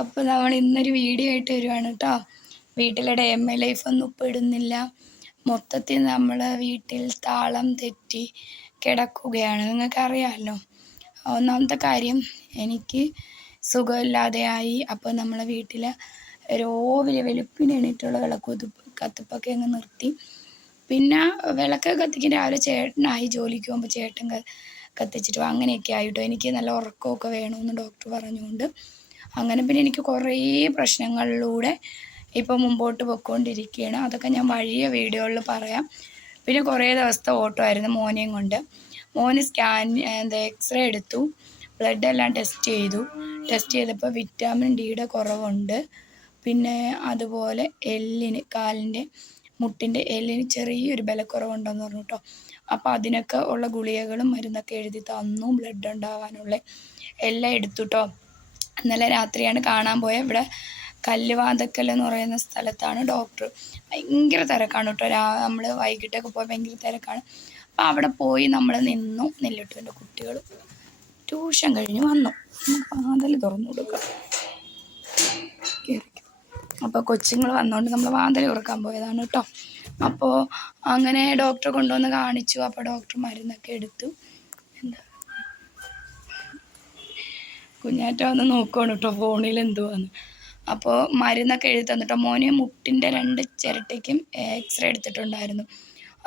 അപ്പോൾ നമ്മൾ ഇന്നൊരു വീഡിയോ ആയിട്ട് വരുവാണ് കേട്ടോ വീട്ടിലെ ഡേ എം ഐ ലൈഫൊന്നും ഇടുന്നില്ല. മൊത്തത്തിൽ നമ്മൾ വീട്ടിൽ താളം തെറ്റി കിടക്കുകയാണ്. നിങ്ങൾക്കറിയാമല്ലോ ഒന്നാമത്തെ കാര്യം എനിക്ക് സുഖമില്ലാതെയായി അപ്പോൾ നമ്മളെ വീട്ടിൽ രാവിലെ വെളുപ്പിന് എണീറ്റുള്ള വിളക്ക് കത്തിപ്പൊക്കെ അങ്ങ് നിർത്തി. പിന്നെ വിളക്ക് കത്തിക്കും രാവിലെ ചേട്ടനായി ജോലിക്ക് പോകുമ്പോൾ ചേട്ടൻ കത്തിച്ചിട്ട് അങ്ങനെയൊക്കെ ആയിട്ടോ എനിക്ക് നല്ല ഉറക്കമൊക്കെ വേണമെന്ന് ഡോക്ടർ പറഞ്ഞുകൊണ്ട് അങ്ങനെ പിന്നെ എനിക്ക് കുറേ പ്രശ്നങ്ങളിലൂടെ ഇപ്പോൾ മുമ്പോട്ട് പൊയ്ക്കൊണ്ടിരിക്കുകയാണ്. അതൊക്കെ ഞാൻ വഴിയ വീഡിയോകളിൽ പറയാം. പിന്നെ കുറേ ദിവസത്തെ ഓട്ടോ ആയിരുന്നു മോനെയും കൊണ്ട്. മോന് സ്കാൻ എന്താ എക്സ്റേ എടുത്തു. ബ്ലഡ് എല്ലാം ടെസ്റ്റ് ചെയ്തു. ടെസ്റ്റ് ചെയ്തപ്പോൾ വിറ്റാമിൻ ഡിയുടെ കുറവുണ്ട്. പിന്നെ അതുപോലെ എല്ലിന് കാലിന്റെ മുട്ടിന്റെ എല്ലിന് ചെറിയൊരു ബലക്കുറവുണ്ടെന്ന് പറഞ്ഞു കേട്ടോ. അപ്പോൾ അതിനൊക്കെ ഉള്ള ഗുളികകളും മരുന്നൊക്കെ എഴുതി തന്നു. ബ്ലഡ് ഉണ്ടാകാനുള്ള എല്ലാം എടുത്തു കേട്ടോ. ഇന്നലെ രാത്രിയാണ് കാണാൻ പോയത് ഇവിടെ കല്ലുവാതക്കൽ എന്ന് പറയുന്ന സ്ഥലത്താണ് ഡോക്ടർ. ഭയങ്കര തിരക്കാണ് കേട്ടോ. രാ നമ്മൾ വൈകിട്ടൊക്കെ പോയി ഭയങ്കര തിരക്കാണ്. അപ്പോൾ അവിടെ പോയി നമ്മൾ നിന്നു. നെല്ലിട്ടുവിന്റെ കുട്ടികൾ ട്യൂഷൻ കഴിഞ്ഞ് വന്നു. വാതിൽ തുറന്നു കൊടുക്കാം. അപ്പോൾ കൊച്ചുങ്ങൾ വന്നുകൊണ്ട് നമ്മൾ വാതിൽ ഉറക്കാൻ പോയതാണ് കേട്ടോ. അപ്പോൾ അങ്ങനെ ഡോക്ടറെ കൊണ്ടുവന്ന് കാണിച്ചു. അപ്പോൾ ഡോക്ടർ മരുന്നൊക്കെ എടുത്തു. കുഞ്ഞാറ്റ വന്ന് നോക്കുവാണ് കേട്ടോ ഫോണിൽ എന്തുവാന്ന്. അപ്പോൾ മരുന്നൊക്കെ എഴുതി തന്നിട്ടോ മോനെ മുട്ടിന്റെ രണ്ട് ചിരട്ടയ്ക്കും എക്സ്റേ എടുത്തിട്ടുണ്ടായിരുന്നു.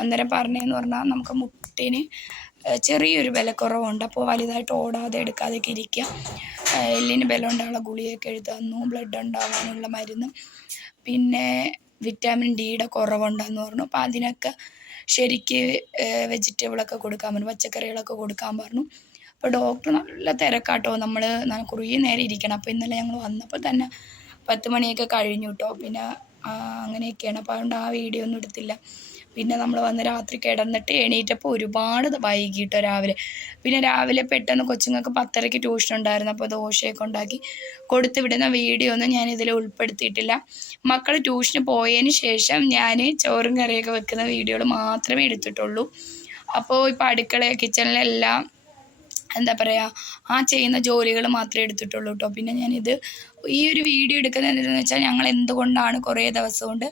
അന്നേരം പറഞ്ഞതെന്ന് പറഞ്ഞാൽ നമുക്ക് മുട്ടിന് ചെറിയൊരു ബലക്കുറവുണ്ട് അപ്പോൾ വലുതായിട്ട് ഓടാതെ എടുക്കാതെയൊക്കെ ഇരിക്കുക എല്ലിന് ബലം ഉണ്ടാകാനുള്ള ഗുളികയൊക്കെ എഴുതി തന്നു. ബ്ലഡ് ഉണ്ടാവാനുള്ള മരുന്ന്. പിന്നെ വിറ്റാമിൻ ഡിയുടെ കുറവുണ്ടെന്ന് പറഞ്ഞു. അപ്പോൾ അതിനൊക്കെ ശരിക്ക് വെജിറ്റബിളൊക്കെ കൊടുക്കാൻ പറഞ്ഞു. പച്ചക്കറികളൊക്കെ കൊടുക്കാൻ പറഞ്ഞു. അപ്പോൾ ഡോക്ടർ നല്ല തിരക്കാട്ടോ. നമ്മൾ കുറേ നേരം ഇരിക്കണം. അപ്പോൾ ഇന്നലെ ഞങ്ങൾ വന്നപ്പോൾ തന്നെ പത്ത് മണിയൊക്കെ കഴിഞ്ഞു കേട്ടോ പിന്നെ അങ്ങനെയൊക്കെയാണ്. അപ്പോൾ അതുകൊണ്ട് ആ വീഡിയോ ഒന്നും എടുത്തില്ല. പിന്നെ നമ്മൾ വന്ന് രാത്രി കിടന്നിട്ട് എണീറ്റപ്പോൾ ഒരുപാട് വൈകിട്ടോ രാവിലെ. പിന്നെ രാവിലെ പെട്ടെന്ന് കൊച്ചുങ്ങൾക്ക് പത്തരയ്ക്ക് ട്യൂഷൻ ഉണ്ടായിരുന്നു. അപ്പോൾ ദോശയൊക്കെ ഉണ്ടാക്കി കൊടുത്തു വിടുന്ന വീഡിയോ ഒന്നും ഞാൻ ഇതിൽ ഉൾപ്പെടുത്തിയിട്ടില്ല. മക്കൾ ട്യൂഷന് പോയതിന് ശേഷം ഞാൻ ചോറും കറിയൊക്കെ വെക്കുന്ന വീഡിയോകൾ മാത്രമേ എടുത്തിട്ടുള്ളൂ. അപ്പോൾ ഇപ്പോൾ അടുക്കള കിച്ചണിലെല്ലാം എന്താ പറയുക ആ ചെയ്യുന്ന ജോലികൾ മാത്രമേ എടുത്തിട്ടുള്ളൂ കേട്ടോ പിന്നെ ഞാനിത് ഈ ഒരു വീഡിയോ എടുക്കുന്നത് എന്തെന്ന് വെച്ചാൽ ഞങ്ങൾ എന്തുകൊണ്ടാണ് കുറേ ദിവസം കൊണ്ട്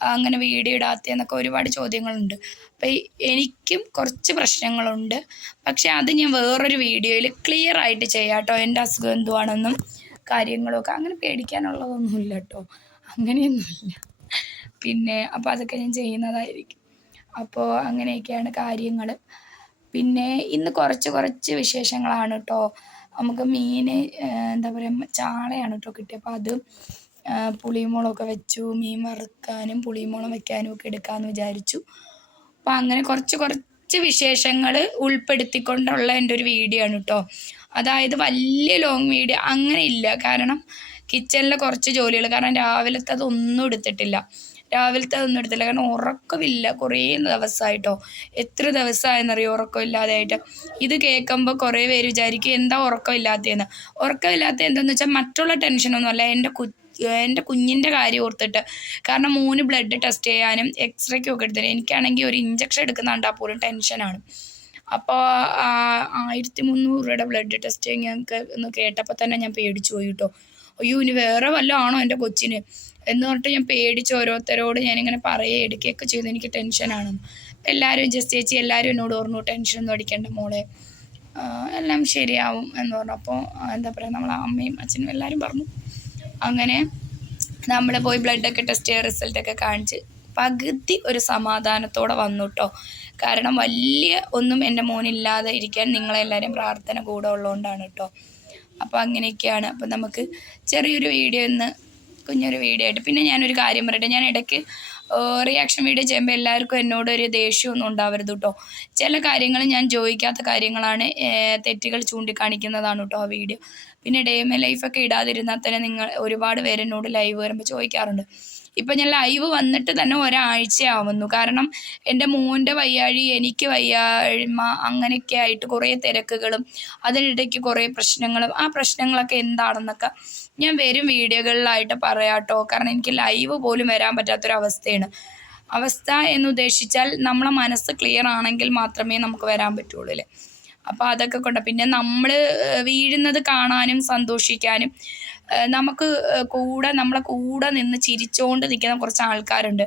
അങ്ങനെ വീഡിയോ ഇടാത്തതെന്നൊക്കെ ഒരുപാട് ചോദ്യങ്ങളുണ്ട്. അപ്പം എനിക്കും കുറച്ച് പ്രശ്നങ്ങളുണ്ട്. പക്ഷേ അത് ഞാൻ വേറൊരു വീഡിയോയിൽ ക്ലിയർ ആയിട്ട് ചെയ്യാം കേട്ടോ എന്റെ അസുഖം എന്തുവാണെന്നും കാര്യങ്ങളൊക്കെ. അങ്ങനെ പേടിക്കാനുള്ളതൊന്നുമില്ല കേട്ടോ അങ്ങനെയൊന്നുമില്ല. പിന്നെ അപ്പോൾ അതൊക്കെ ഞാൻ ചെയ്യുന്നതായിരിക്കും. അപ്പോൾ അങ്ങനെയൊക്കെയാണ് കാര്യങ്ങൾ പിന്നെ ഇന്ന് കുറച്ച് കുറച്ച് വിശേഷങ്ങളാണ് കേട്ടോ നമുക്ക് മീൻ എന്താ പറയുക ചാളയാണ് കേട്ടോ കിട്ടിയത് അപ്പോൾ അത് പുളിമുളകൊക്കെ വെച്ചു മീൻ വറുക്കാനും പുളിമുളം വെക്കാനും ഒക്കെ എടുക്കാമെന്ന് വിചാരിച്ചു. അപ്പോൾ അങ്ങനെ കുറച്ച് കുറച്ച് വിശേഷങ്ങൾ ഉൾപ്പെടുത്തിക്കൊണ്ടുള്ള എന്റെ ഒരു വീഡിയോ ആണ് കേട്ടോ അതായത് വലിയ ലോങ് വീഡിയോ അങ്ങനെ ഇല്ല. കാരണം കിച്ചണിലെ കുറച്ച് ജോലികൾ കാരണം രാവിലത്തെ അതൊന്നും എടുത്തിട്ടില്ല. രാവിലത്തെ അതൊന്നും എടുത്തില്ല. കാരണം ഉറക്കമില്ല. കുറേ ദിവസമായിട്ടോ. എത്ര ദിവസമായെന്നറിയോ? ഉറക്കമില്ലാതെ ആയിട്ട് ഇത് കേൾക്കുമ്പോൾ കുറേ പേര് വിചാരിക്കും എന്താ ഉറക്കമില്ലാത്തതെന്ന്? ഉറക്കമില്ലാത്ത എന്താണെന്ന് വെച്ചാൽ മറ്റുള്ള ടെൻഷനൊന്നും അല്ല. എന്റെ കു എന്റെ കുഞ്ഞിന്റെ കാര്യം ഓർത്തിട്ട്. കാരണം മൂന്ന് ബ്ലഡ് ടെസ്റ്റ് ചെയ്യാനും എക്സ്റേക്കും ഒക്കെ എടുത്തിട്ട് എനിക്കാണെങ്കിൽ ഒരു ഇഞ്ചക്ഷൻ എടുക്കുന്ന കണ്ടാൽ പോലും ടെൻഷനാണ് അപ്പോൾ ആയിരത്തി മുന്നൂറ് രൂപയുടെ ബ്ലഡ് ടെസ്റ്റ് ഞങ്ങൾക്ക് ഒന്ന് കേട്ടപ്പോൾ തന്നെ ഞാൻ പേടിച്ചു പോയി കേട്ടോ അയ്യോ ഇനി വേറെ വല്ലതും ആണോ എന്റെ കൊച്ചിന്? എന്ന് പറഞ്ഞിട്ട് ഞാൻ പേടിച്ച് ഓരോരുത്തരോട് ഞാനിങ്ങനെ പറയുക എടുക്കുകയൊക്കെ ചെയ്തു. എനിക്ക് ടെൻഷനാണ് എല്ലാവരും ജസ്റ്റ് ചേച്ചി എല്ലാവരും എന്നോട് പറഞ്ഞു ടെൻഷനൊന്നും അടിക്കേണ്ട മോളെ. എല്ലാം ശരിയാവും എന്ന് പറഞ്ഞു. അപ്പോൾ എന്താ പറയുക നമ്മളെ അമ്മയും അച്ഛനും എല്ലാവരും പറഞ്ഞു. അങ്ങനെ നമ്മൾ പോയി ബ്ലഡൊക്കെ ടെസ്റ്റ് ചെയ്ത് റിസൾട്ടൊക്കെ കാണിച്ച് പകുതി ഒരു സമാധാനത്തോടെ വന്നു കേട്ടോ കാരണം വലിയ ഒന്നും എന്റെ മോനില്ലാതെ ഇരിക്കാൻ നിങ്ങളെല്ലാവരും പ്രാർത്ഥന കൂടെ ഉള്ളതുകൊണ്ടാണ് കേട്ടോ അപ്പോൾ അങ്ങനെയൊക്കെയാണ്. അപ്പോൾ നമുക്ക് ചെറിയൊരു വീഡിയോ ഇന്ന് കുഞ്ഞൊരു വീഡിയോ ആയിട്ട്. പിന്നെ ഞാനൊരു കാര്യം പറയട്ടെ. ഞാൻ ഇടയ്ക്ക് റിയാക്ഷൻ വീഡിയോ ചെയ്യുമ്പോൾ എല്ലാവർക്കും എന്നോട് ഒരു ദേഷ്യമൊന്നും ഉണ്ടാവരുത് കേട്ടോ ചില കാര്യങ്ങൾ ഞാൻ ചോദിക്കാത്ത കാര്യങ്ങളാണ് തെറ്റുകൾ ചൂണ്ടിക്കാണിക്കുന്നതാണ് കേട്ടോ ആ വീഡിയോ പിന്നെ ഡേ മൈ ലൈഫൊക്കെ ഇടാതിരുന്നാൽ തന്നെ നിങ്ങൾ ഒരുപാട് പേര് എന്നോട് ലൈവ് വരുമ്പോൾ ചോദിക്കാറുണ്ട്. ഇപ്പം ഞാൻ ലൈവ് വന്നിട്ട് തന്നെ ഒരാഴ്ചയാവുന്നു. കാരണം എന്റെ മോന്റെ വയ്യാഴി എനിക്ക് വയ്യാഴ്മ അങ്ങനെയൊക്കെ ആയിട്ട് കുറേ തിരക്കുകളും അതിനിടയ്ക്ക് കുറേ പ്രശ്നങ്ങളും ആ പ്രശ്നങ്ങളൊക്കെ എന്താണെന്നൊക്കെ ഞാൻ വരും വീഡിയോകളിലായിട്ട് പറയാട്ടോ. കാരണം എനിക്ക് ലൈവ് പോലും വരാൻ പറ്റാത്തൊരവസ്ഥയാണ്. അവസ്ഥ എന്ന് ഉദ്ദേശിച്ചാൽ നമ്മളെ മനസ്സ് ക്ലിയർ ആണെങ്കിൽ മാത്രമേ നമുക്ക് വരാൻ പറ്റുള്ളൂ അല്ലേ? അപ്പോൾ അതൊക്കെ കൊണ്ട്. പിന്നെ നമ്മൾ വീഴുന്നത് കാണാനും സന്തോഷിക്കാനും നമുക്ക് കൂടെ നമ്മളെ കൂടെ നിന്ന് ചിരിച്ചുകൊണ്ട് നിൽക്കുന്ന കുറച്ച് ആൾക്കാരുണ്ട്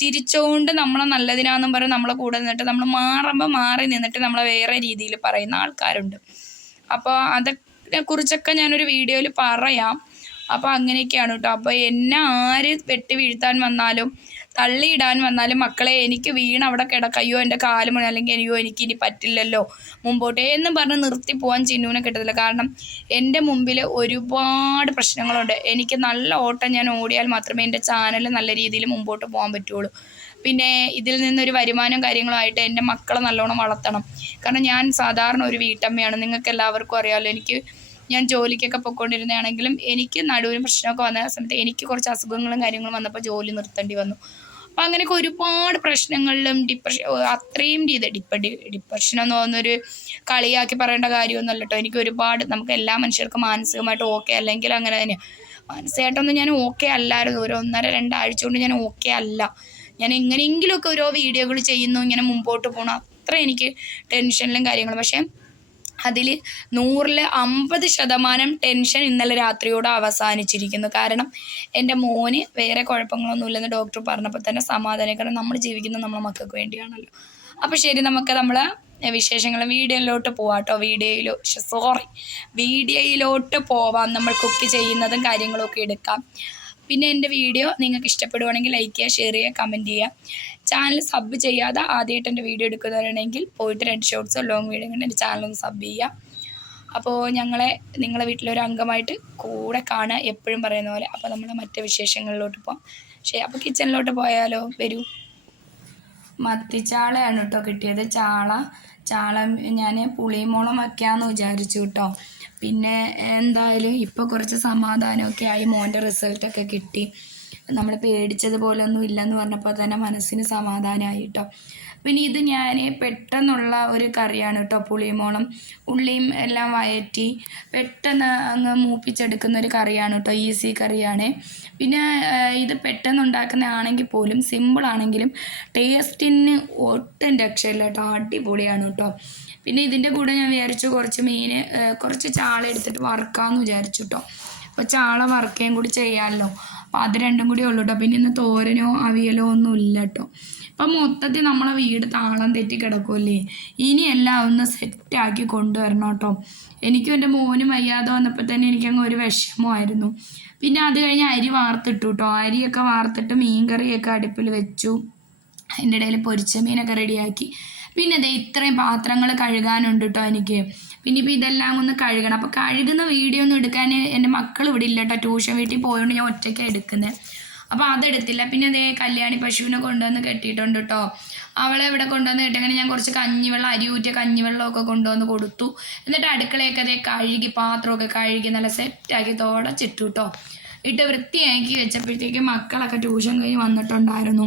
ചിരിച്ചുകൊണ്ട് നമ്മളെ നല്ലതിനാന്നും പറഞ്ഞ് നമ്മളെ കൂടെ നിന്നിട്ട് നമ്മൾ മാറുമ്പോൾ മാറി നിന്നിട്ട് നമ്മളെ വേറെ രീതിയിൽ പറയുന്ന ആൾക്കാരുണ്ട്. അപ്പോൾ അതിനെ കുറിച്ചൊക്കെ ഞാനൊരു വീഡിയോയിൽ പറയാം. അപ്പോൾ അങ്ങനെയൊക്കെയാണ് കേട്ടോ അപ്പോൾ എന്നെ ആര് വെട്ടി വീഴ്ത്താൻ വന്നാലും തള്ളിയിടാൻ വന്നാലും മക്കളെ എനിക്ക് വീണ് അവിടെ കിടക്ക. അയ്യോ എന്റെ കാൽ മുഴ അല്ലെങ്കിൽ അയ്യോ എനിക്ക് ഇനി പറ്റില്ലല്ലോ. മുമ്പോട്ടേ എന്നും പറഞ്ഞ് നിർത്തി പോകാൻ ചിന്നുവിനെ കിട്ടത്തില്ല. കാരണം എന്റെ മുമ്പിൽ ഒരുപാട് പ്രശ്നങ്ങളുണ്ട്. എനിക്ക് നല്ല ഓട്ടം ഞാൻ ഓടിയാൽ മാത്രമേ എന്റെ ചാനൽ നല്ല രീതിയിൽ മുമ്പോട്ട് പോകാൻ പറ്റുള്ളൂ. പിന്നെ ഇതിൽ നിന്നൊരു വരുമാനം കാര്യങ്ങളുമായിട്ട് എന്റെ മക്കളെ നല്ലോണം വളർത്തണം. കാരണം ഞാൻ സാധാരണ ഒരു വീട്ടമ്മയാണ്. നിങ്ങൾക്ക് എല്ലാവർക്കും അറിയാമല്ലോ എനിക്ക് ഞാൻ ജോലിക്കൊക്കെ പൊയ്ക്കൊണ്ടിരുന്നതാണെങ്കിലും എനിക്ക് നടുവിന് പ്രശ്നമൊക്കെ വന്ന സമയത്ത് എനിക്ക് കുറച്ച് അസുഖങ്ങളും കാര്യങ്ങളും വന്നപ്പോൾ ജോലി നിർത്തേണ്ടി വന്നു. അപ്പം അങ്ങനെയൊക്കെ ഒരുപാട് പ്രശ്നങ്ങളിലും ഡിപ്രഷൻ അത്രയും രീതി ഡിപ്പ ഡിപ്രഷൻ എന്ന് പറഞ്ഞൊരു കളിയാക്കി പറയേണ്ട കാര്യമൊന്നുമല്ല കേട്ടോ. എനിക്ക് ഒരുപാട് നമുക്ക് എല്ലാ മനുഷ്യർക്കും മാനസികമായിട്ട് ഓക്കെ അല്ലെങ്കിൽ അങ്ങനെ തന്നെ മാനസികമായിട്ടൊന്നും ഞാൻ ഓക്കെ അല്ലായിരുന്നു. ഒരു ഒന്നര രണ്ടാഴ്ച കൊണ്ട് ഞാൻ ഓക്കെ അല്ല. ഞാൻ എങ്ങനെയെങ്കിലുമൊക്കെ ഓരോ വീഡിയോകൾ ചെയ്യുന്നു ഇങ്ങനെ മുമ്പോട്ട് പോകണം അത്ര എനിക്ക് ടെൻഷനിലും കാര്യങ്ങളും. പക്ഷേ അതിൽ നൂറിൽ അമ്പത് ശതമാനം ടെൻഷൻ ഇന്നലെ രാത്രിയോടെ അവസാനിച്ചിരിക്കുന്നു. കാരണം എന്റെ മോന് വേറെ കുഴപ്പങ്ങളൊന്നുമില്ലെന്ന് ഡോക്ടർ പറഞ്ഞപ്പോൾ തന്നെ സമാധാനം നമ്മൾ ജീവിക്കുന്നത് നമ്മളെ മക്കൾക്ക് വേണ്ടിയാണല്ലോ. അപ്പോൾ ശരി നമുക്ക് നമ്മൾ വിശേഷങ്ങൾ വീഡിയോയിലോട്ട് പോവാം കേട്ടോ. വീഡിയോയിലോ സോറി വീഡിയോയിലോട്ട് പോവാം. നമ്മൾ കുക്ക് ചെയ്യുന്നതും കാര്യങ്ങളൊക്കെ എടുക്കാം. പിന്നെ എന്റെ വീഡിയോ നിങ്ങൾക്ക് ഇഷ്ടപ്പെടുവാണെങ്കിൽ ലൈക്ക് ചെയ്യുക ഷെയർ ചെയ്യുക കമന്റ് ചെയ്യുക. ചാനൽ സബ് ചെയ്യാതെ ആദ്യമായിട്ട് എന്റെ വീഡിയോ എടുക്കുന്നവരാണെങ്കിൽ പോയിട്ട് രണ്ട് ഷോർട്ട്സോ ലോങ് വീഡിയോ കണ്ട് എന്റെ ചാനൽ ഒന്ന് സബ് ചെയ്യുക. അപ്പോൾ ഞങ്ങളെ നിങ്ങളെ വീട്ടിലൊരു അംഗമായിട്ട് കൂടെ കാണുക എപ്പോഴും പറയുന്ന പോലെ. അപ്പോൾ നമ്മൾ മറ്റു വിശേഷങ്ങളിലോട്ട് പോകാം ശരി അപ്പോൾ കിച്ചണിലോട്ട് പോയാലോ? വരൂ. മത്തിച്ചാളയാണ് കേട്ടോ കിട്ടിയത്. ചാള ചാള ഞാൻ പുളിമോളം വയ്ക്കാമെന്ന് വിചാരിച്ചു കേട്ടോ പിന്നെ എന്തായാലും ഇപ്പോൾ കുറച്ച് സമാധാനമൊക്കെ ആയി മോന്റെ റിസൾട്ടൊക്കെ കിട്ടി. നമ്മൾ പേടിച്ചതുപോലെ ഒന്നും ഇല്ലെന്ന് പറഞ്ഞപ്പോൾ തന്നെ മനസ്സിന് സമാധാനമായി കേട്ടോ പിന്നെ ഇത് ഞാൻ പെട്ടെന്നുള്ള ഒരു കറിയാണ് കേട്ടോ പുളിമോളം ഉള്ളിയും എല്ലാം വയറ്റി പെട്ടെന്ന് അങ്ങ് മൂപ്പിച്ചെടുക്കുന്ന ഒരു കറിയാണ് കേട്ടോ ഈസി കറിയാണ്. പിന്നെ ഇത് പെട്ടെന്ന് ഉണ്ടാക്കുന്ന ആണെങ്കിൽ പോലും സിമ്പിൾ ആണെങ്കിലും ടേസ്റ്റിന് ഒട്ടും രക്ഷയില്ല കേട്ടോ അടിപൊളിയാണ് കേട്ടോ പിന്നെ ഇതിന്റെ കൂടെ ഞാൻ വിചാരിച്ചു കുറച്ച് മീൻ കുറച്ച് ചാള എടുത്തിട്ട് വറുക്കാമെന്ന് വിചാരിച്ചു കേട്ടോ അപ്പോൾ ചാള വറുക്കുകയും കൂടി ചെയ്യാമല്ലോ അപ്പോൾ അത് രണ്ടും കൂടി ഉള്ളൂ കേട്ടോ പിന്നെ ഇന്ന് തോരനോ അവിയലോ ഒന്നും ഇല്ല കേട്ടോ അപ്പം മൊത്തത്തിൽ നമ്മളെ വീട് താളം തെറ്റി കിടക്കുമല്ലേ ഇനി എല്ലാം ഒന്ന് സെറ്റാക്കി കൊണ്ടുവരണം കേട്ടോ എനിക്കും എന്റെ മോനും വയ്യാതെ വന്നപ്പോൾ തന്നെ എനിക്കങ്ങ് ഒരു വിഷമമായിരുന്നു. പിന്നെ അത് കഴിഞ്ഞ് അരി വാർത്തിട്ടു കേട്ടോ അരിയൊക്കെ വാർത്തിട്ട് മീൻ കറിയൊക്കെ അടുപ്പിൽ വെച്ചു. അതിന്റെ ഇടയിൽ പൊരിച്ച മീനൊക്കെ റെഡിയാക്കി പിന്നെ ദേ ഇത്രയും പാത്രങ്ങൾ കഴുകാനുണ്ട് കേട്ടോ എനിക്ക്. പിന്നെ ഇപ്പോൾ ഇതെല്ലാം ഒന്ന് കഴുകണം. അപ്പോൾ കഴുകുന്ന വീഡിയോ ഒന്നും എടുക്കാൻ എന്റെ മക്കൾ ഇവിടെ ഇല്ല കേട്ടോ ട്യൂഷൻ വീട്ടിൽ പോയതുകൊണ്ട് ഞാൻ ഒറ്റയ്ക്കാണ് എടുക്കുന്നത് അപ്പോൾ അതെടുത്തില്ല. പിന്നെ അതേ കല്യാണി പശുവിനെ കൊണ്ടുവന്ന് കെട്ടിയിട്ടുണ്ട് കേട്ടോ അവളെ ഇവിടെ കൊണ്ടുവന്ന് കെട്ടിങ്ങനെ ഞാൻ കുറച്ച് കഞ്ഞിവെള്ളം അരി ഊറ്റിയ കഞ്ഞിവെള്ളമൊക്കെ കൊണ്ടുവന്ന് കൊടുത്തു. എന്നിട്ട് അടുക്കളയൊക്കെ അതേ കഴുകി പാത്രമൊക്കെ കഴുകി നല്ല സെറ്റാക്കി തുടച്ചിട്ടു കേട്ടോ ഇട്ട് വൃത്തിയാക്കി വെച്ചപ്പോഴത്തേക്ക് മക്കളൊക്കെ ട്യൂഷൻ കഴിഞ്ഞ് വന്നിട്ടുണ്ടായിരുന്നു.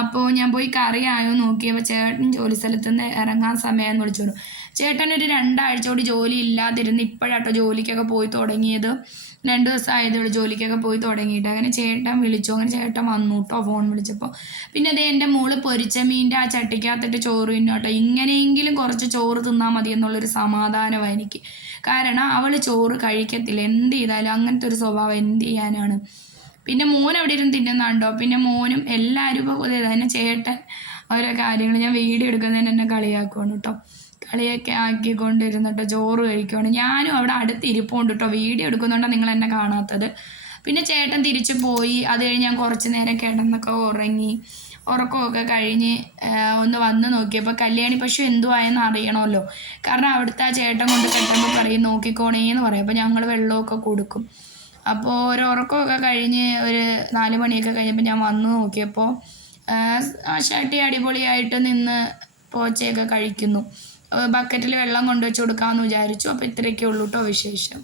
അപ്പോൾ ഞാൻ പോയി കറിയായോ നോക്കിയപ്പോൾ ചേട്ടൻ ജോലി സ്ഥലത്ത് നിന്ന് ഇറങ്ങാൻ സമയം വിളിച്ചു. ചേട്ടൻ ഒരു രണ്ടാഴ്ച കൂടി ജോലി ഇല്ലാതിരുന്ന് ഇപ്പോഴാട്ടോ ജോലിക്കൊക്കെ പോയി തുടങ്ങിയത്. രണ്ട് ദിവസം ആയതുള്ളൂ ജോലിക്കൊക്കെ പോയി തുടങ്ങിയിട്ട്. അങ്ങനെ ചേട്ടൻ വിളിച്ചു. അങ്ങനെ ചേട്ടൻ വന്നു കേട്ടോ ഫോൺ വിളിച്ചപ്പോൾ പിന്നെ അതേ എന്റെ മോൾ പൊരിച്ച മീന്റെ ആ ചട്ടിക്കകത്തിട്ട് ചോറ് തിന്നോട്ടോ ഇങ്ങനെയെങ്കിലും കുറച്ച് ചോറ് തിന്നാൽ മതി എന്നുള്ളൊരു സമാധാനമാണ് എനിക്ക്. കാരണം അവൾ ചോറ് കഴിക്കത്തില്ല. എന്ത് ചെയ്താലും അങ്ങനത്തെ ഒരു സ്വഭാവം എന്ത് ചെയ്യാനാണ്? പിന്നെ മോൻ അവിടെ ഇരുന്ന് തിന്നുന്നുണ്ടോ? പിന്നെ മോനും എല്ലാവരും ഇപ്പോൾ തന്നെ ചേട്ടൻ ഓരോ കാര്യങ്ങൾ ഞാൻ വീഡിയോ എടുക്കുന്നതിന് എന്നെ കളിയാക്കുവാണ് കേട്ടോ. കളിയൊക്കെ ആക്കിക്കൊണ്ടിരുന്നിട്ട് ചോറ് കഴിക്കുവാണ്. ഞാനും അവിടെ അടുത്ത് ഇരിപ്പുണ്ട് കേട്ടോ. വീഡിയോ എടുക്കുന്നുണ്ടോ നിങ്ങൾ എന്നെ കാണാത്തത്. പിന്നെ ചേട്ടൻ തിരിച്ചു പോയി. അത് കഴിഞ്ഞ് ഞാൻ കുറച്ച് നേരം കിടന്നൊക്കെ ഉറങ്ങി. ഉറക്കമൊക്കെ കഴിഞ്ഞ് ഒന്ന് വന്ന് നോക്കിയപ്പോൾ കല്യാണി പശു എന്തുവായെന്ന് അറിയണമല്ലോ. കാരണം അവിടുത്തെ ആ ചേട്ടൻ കൊണ്ട് കെട്ടുമ്പോൾ പറയും നോക്കിക്കോണേ എന്ന് പറയും. അപ്പോൾ ഞങ്ങൾ വെള്ളമൊക്കെ കൊടുക്കും. അപ്പോൾ ഒരു ഉറക്കമൊക്കെ കഴിഞ്ഞ് ഒരു നാല് മണിയൊക്കെ കഴിഞ്ഞപ്പോൾ ഞാൻ വന്ന് നോക്കിയപ്പോൾ ഷട്ടി അടിപൊളിയായിട്ട് നിന്ന് പോച്ചയൊക്കെ കഴിക്കുന്നു. ബക്കറ്റിൽ വെള്ളം കൊണ്ടുവച്ച് കൊടുക്കാമെന്ന് വിചാരിച്ചു. അപ്പോൾ ഇത്രയൊക്കെ ഉള്ളൂ കേട്ടോ വിശേഷം.